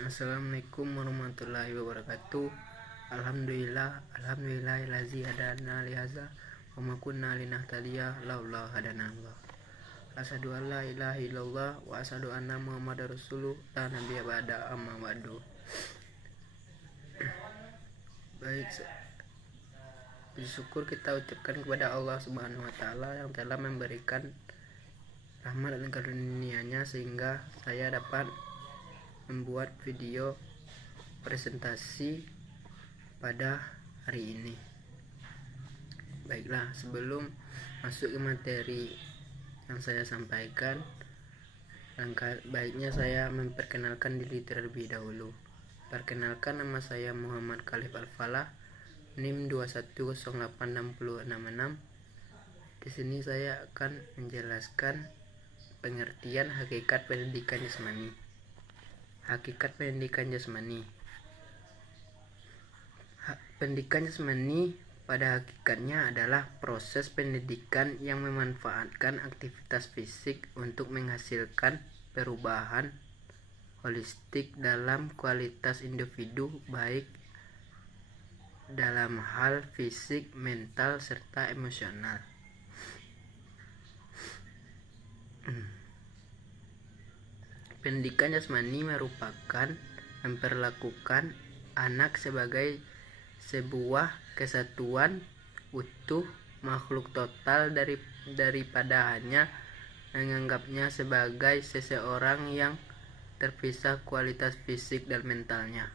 Assalamualaikum warahmatullahi wabarakatuh. Alhamdulillahillazi hadana li hadza wa ma kunna linahtadiya laula hadana Allah. Asyhadu an la ilaha illallah wa asyhadu anna Muhammadar Rasulullah la nabiyya ba'da amma ba'du. Baik, bersyukur kita ucapkan kepada Allah Subhanahu wa taala yang telah memberikan rahmat dan karunia-Nya sehingga saya dapat membuat video presentasi pada hari ini. Baiklah, sebelum masuk ke materi yang saya sampaikan, langkah baiknya saya memperkenalkan diri terlebih dahulu. Perkenalkan, nama saya Muhammad Khalif Al-Falah, NIM 2108666. Di sini saya akan menjelaskan pengertian hakikat pendidikan jasmani. Hakikat pendidikan jasmani. Pendidikan jasmani pada hakikatnya adalah proses pendidikan yang memanfaatkan aktivitas fisik untuk menghasilkan perubahan holistik dalam kualitas individu, baik dalam hal fisik, mental, serta emosional. Pendidikan jasmani merupakan memperlakukan anak sebagai sebuah kesatuan utuh, makhluk total daripada hanya menganggapnya sebagai seseorang yang terpisah kualitas fisik dan mentalnya.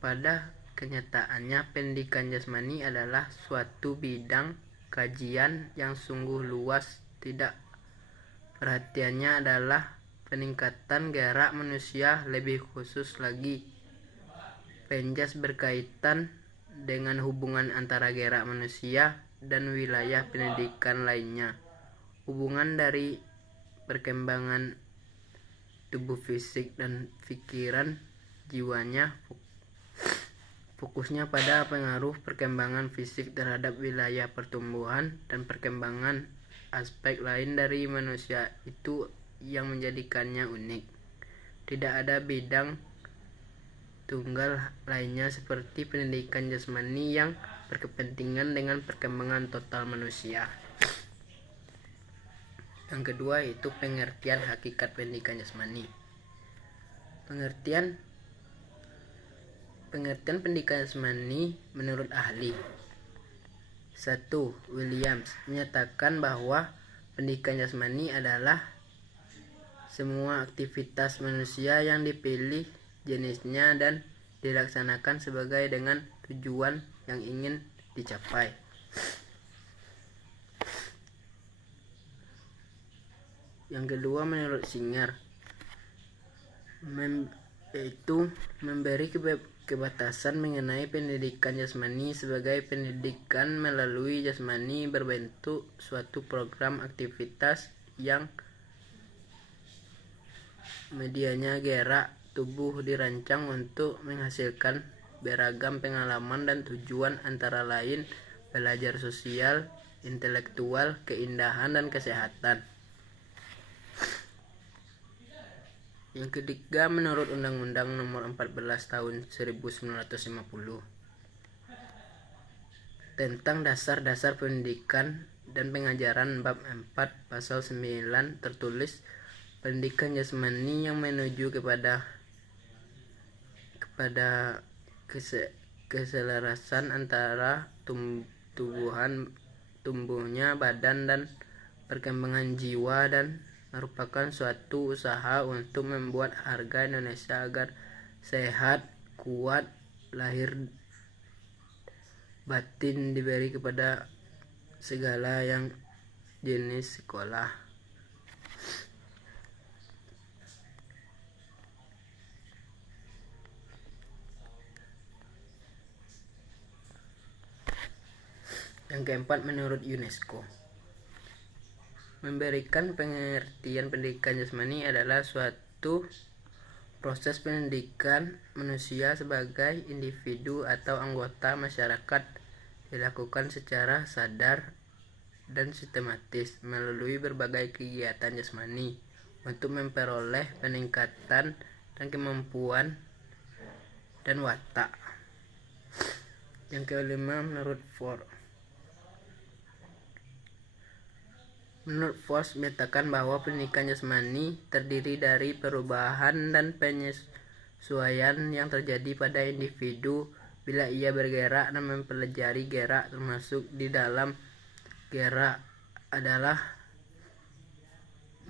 Pada kenyataannya, pendidikan jasmani adalah suatu bidang kajian yang sungguh luas. Tidak perhatiannya adalah peningkatan gerak manusia, lebih khusus lagi penjas berkaitan dengan hubungan antara gerak manusia dan wilayah pendidikan lainnya. Hubungan dari perkembangan tubuh, fisik dan pikiran jiwanya, fokusnya pada pengaruh perkembangan fisik terhadap wilayah pertumbuhan dan perkembangan aspek lain dari manusia itu yang menjadikannya unik. Tidak ada bidang tunggal lainnya seperti pendidikan jasmani yang berkepentingan dengan perkembangan total manusia. Yang kedua yaitu pengertian hakikat pendidikan jasmani. Pengertian pendidikan jasmani menurut ahli. 1. Williams menyatakan bahwa pendidikan jasmani adalah semua aktivitas manusia yang dipilih jenisnya dan dilaksanakan sebagai dengan tujuan yang ingin dicapai. Yang kedua menurut Singer, yaitu memberi kebatasan mengenai pendidikan jasmani sebagai pendidikan melalui jasmani berbentuk suatu program aktivitas yang medianya gerak tubuh dirancang untuk menghasilkan beragam pengalaman dan tujuan, antara lain belajar sosial, intelektual, keindahan, dan kesehatan. Yang ketiga menurut Undang-Undang Nomor 14 Tahun 1950 tentang dasar-dasar pendidikan dan pengajaran, bab 4 pasal 9 tertulis, pendidikan jasmani yang menuju kepada keselarasan antara tumbuhnya badan dan perkembangan jiwa, dan merupakan suatu usaha untuk membuat warga Indonesia agar sehat, kuat, lahir batin, diberi kepada segala yang jenis sekolah. Yang keempat menurut UNESCO, memberikan pengertian pendidikan jasmani adalah suatu proses pendidikan manusia sebagai individu atau anggota masyarakat, dilakukan secara sadar dan sistematis melalui berbagai kegiatan jasmani, untuk memperoleh peningkatan dan kemampuan dan watak. Yang kelima, menurut Force menyatakan bahwa pendidikan jasmani terdiri dari perubahan dan penyesuaian yang terjadi pada individu bila ia bergerak dan mempelajari gerak, termasuk di dalam gerak adalah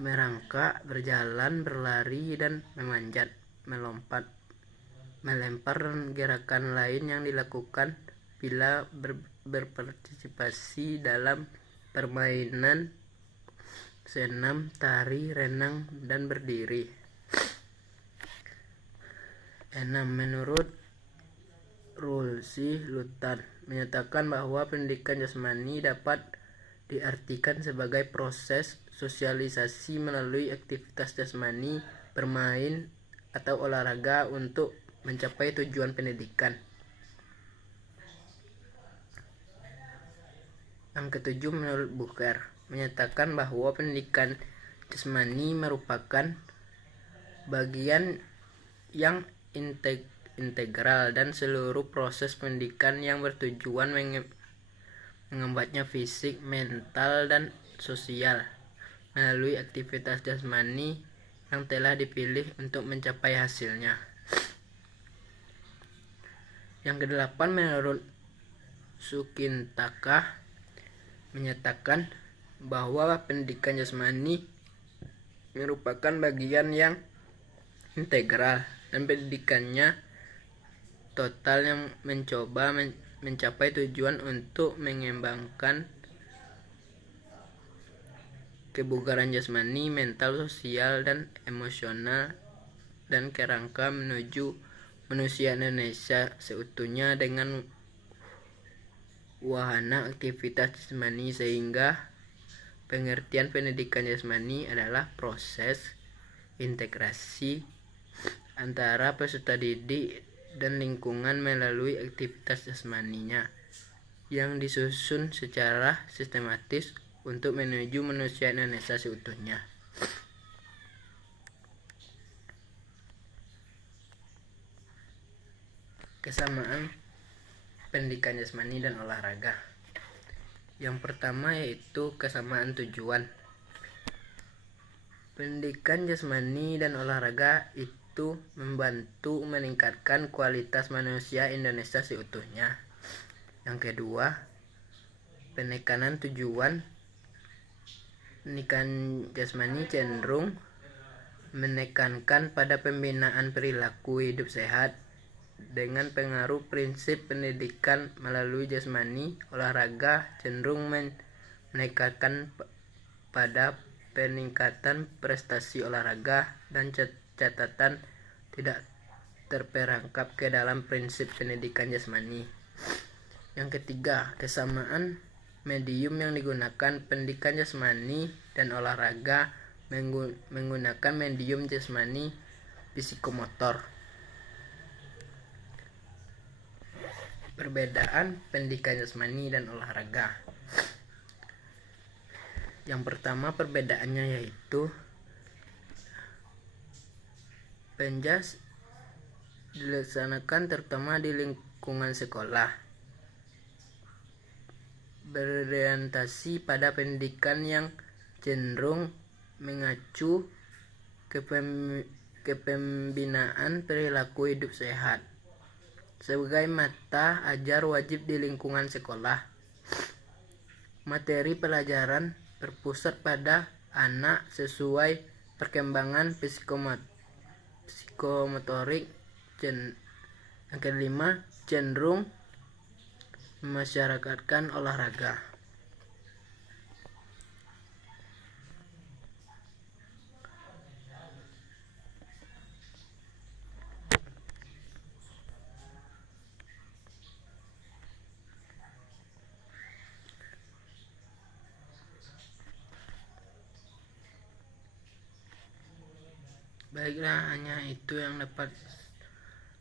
merangkak, berjalan, berlari, dan memanjat, melompat, melempar, dan gerakan lain yang dilakukan bila berpartisipasi dalam permainan senam, tari, renang, dan berdiri. 6. Menurut Rulsi Lutan menyatakan bahwa pendidikan jasmani dapat diartikan sebagai proses sosialisasi melalui aktivitas jasmani, bermain, atau olahraga untuk mencapai tujuan pendidikan. Yang ketujuh, menurut Bucher menyatakan bahwa pendidikan jasmani merupakan bagian yang integral dan seluruh proses pendidikan yang bertujuan mengembangkan fisik, mental, dan sosial melalui aktivitas jasmani yang telah dipilih untuk mencapai hasilnya. Yang kedelapan, menurut Sukintaka menyatakan bahwa pendidikan jasmani merupakan bagian yang integral dan pendidikannya total yang mencoba mencapai tujuan untuk mengembangkan kebugaran jasmani, mental, sosial, dan emosional dan kerangka menuju manusia Indonesia seutuhnya dengan wahana aktivitas jasmani, sehingga pengertian pendidikan jasmani adalah proses integrasi antara peserta didik dan lingkungan melalui aktivitas jasmaninya yang disusun secara sistematis untuk menuju manusia Indonesia seutuhnya. Kesamaan pendidikan jasmani dan olahraga. Yang pertama yaitu kesamaan tujuan. Pendidikan jasmani dan olahraga itu membantu meningkatkan kualitas manusia Indonesia seutuhnya. Yang kedua, penekanan tujuan. Pendidikan jasmani cenderung menekankan pada pembinaan perilaku hidup sehat dengan pengaruh prinsip pendidikan melalui jasmani. Olahraga cenderung menekankan pada peningkatan prestasi olahraga dan catatan tidak terperangkap ke dalam prinsip pendidikan jasmani. Yang ketiga, kesamaan medium yang digunakan. Pendidikan jasmani dan olahraga menggunakan medium jasmani psikomotor. Perbedaan pendidikan jasmani dan olahraga. Yang pertama, perbedaannya yaitu penjas dilaksanakan terutama di lingkungan sekolah, berorientasi pada pendidikan yang cenderung mengacu ke pembinaan perilaku hidup sehat sebagai mata ajar wajib di lingkungan sekolah. Materi pelajaran berpusat pada anak sesuai perkembangan psikomotorik. Yang kelima, cenderung memasyarakatkan olahraga. Baiklah, hanya itu yang dapat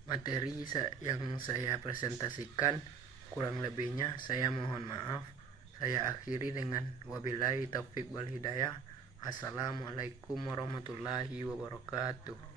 materi yang saya presentasikan. Kurang lebihnya saya mohon maaf. Saya akhiri dengan wabillahi taufik wal hidayah. Assalamualaikum warahmatullahi wabarakatuh.